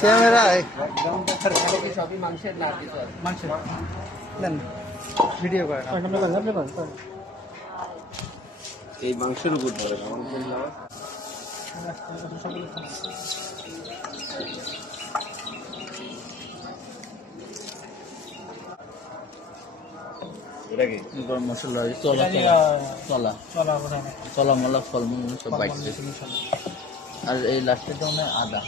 Camera সবই মাংসের না মাংসের দেন ভিডিও করে এই মাংসের উপর ধরে গরম মশলা চলা মলা ফলমূল সব বাইটছে আর এই লাস্টের জন্য আদা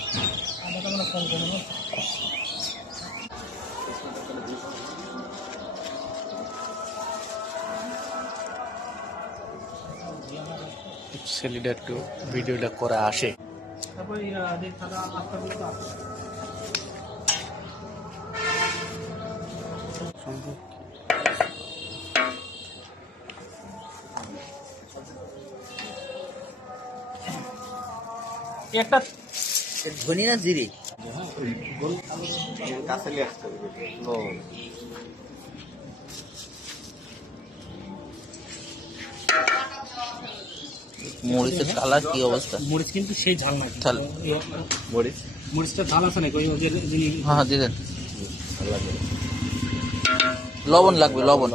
ছেলেটা একটু ভিডিওটা করে আসে একটা ধনি না জিরে মরিচের কালার কি অবস্থা? মরিচ কিন্তু সেই ঝাল না ঝাল মরিচটা ঝাল আছে নাকি ওই যে হ্যাঁ দিয়ে দেন লবণ লাগবে লবণ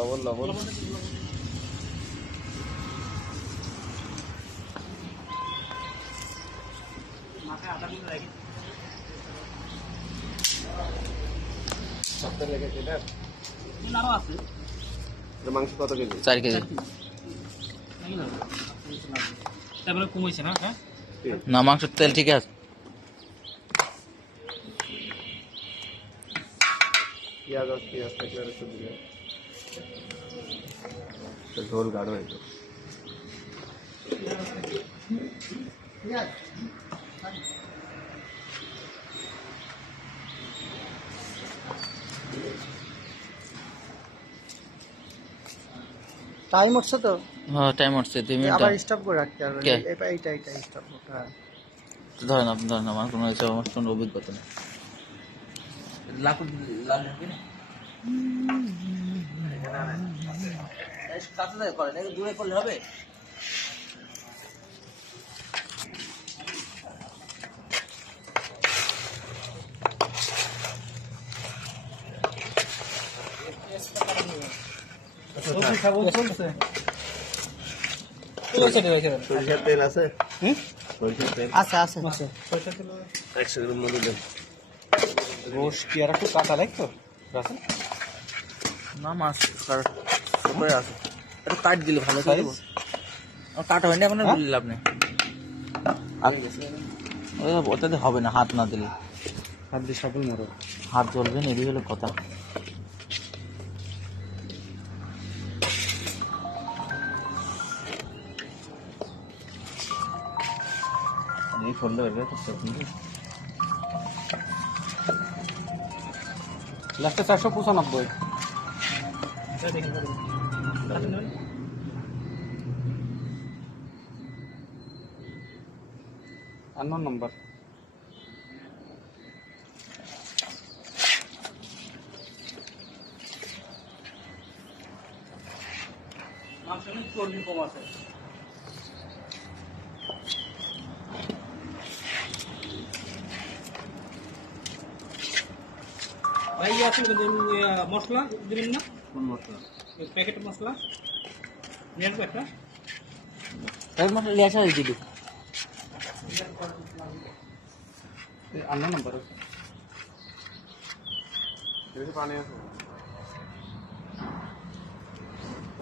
মাংস কত কেজি? 4 কেজি তারপরে কমেছে না হ্যাঁ না মাংসের তেল ঠিক আছে পেঁয়াজ থাকলে ঝোল গাঢ় হয়ে যাবে। টাইম হচ্ছে তো হ্যাঁ টাইম হচ্ছে 2 মিনিট আবার স্টপ করে রাখতে হবে কে? এইটা স্টপ হ্যাঁ ধরেন আপনি ধরেন আমার কোনো এসব আমার কোনো অভিজ্ঞতা নেই দূরে করলে হবে সরিষার তেল আছে? সরিষার তেল আছে সরষের তেল 100 গ্রাম মতো দেন। রোজ কি আর একটু কাটা লাগতো রাসেল না মাছ করে আছে একটু কাট দিলে ভালো থাকবে কাটা হয়নি এখন বললে লাভ নেই ওটাতে হবে না হাত না দিলে হাত দিয়ে সফল মারো হাত জ্বলবে না এদিকে হলো কথা এই ফোনটা বের করে লাস্টে 495 আননোন নাম্বার কম আছে ভাই আছে মশলা দিবেন না কোন মশলা? প্যাকেট মশলা নিয়ে আসবো একটা মশলা লিয়ে আসা হয়ে দিল আননোন নাম্বার পানি আছে?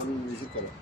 আমি ভিজিট করলাম।